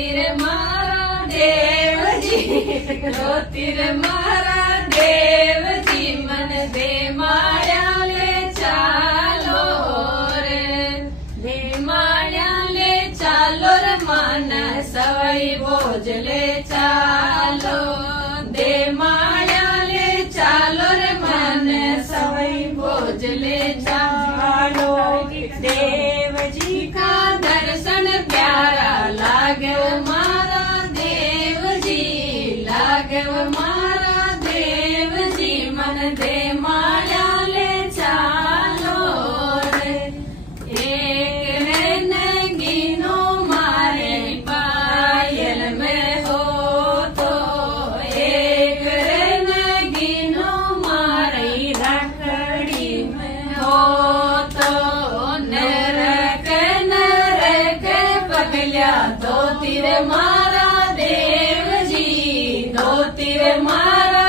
ધોતીર મારા દેવજી ધોતીર મારા દેવજી મન દે માળ્યા લે ચાલો રે દે માળ્યા લે ચાલો રે માન સવાઈ બોજ લે ચાલો દે માળ્યા લે ચાલો રે માન સવાઈ બોજ લે ચાલો देवजी का दर्शन प्यारा लागव मारा देवजी लागव मारा देवजी मन दे माया ले चालो रे एक है नगीनो मारे पायल में हो तो एक है नगीनो मारी रखड़ी में हो तो धोतीर मारा देवजी धोतीर मारा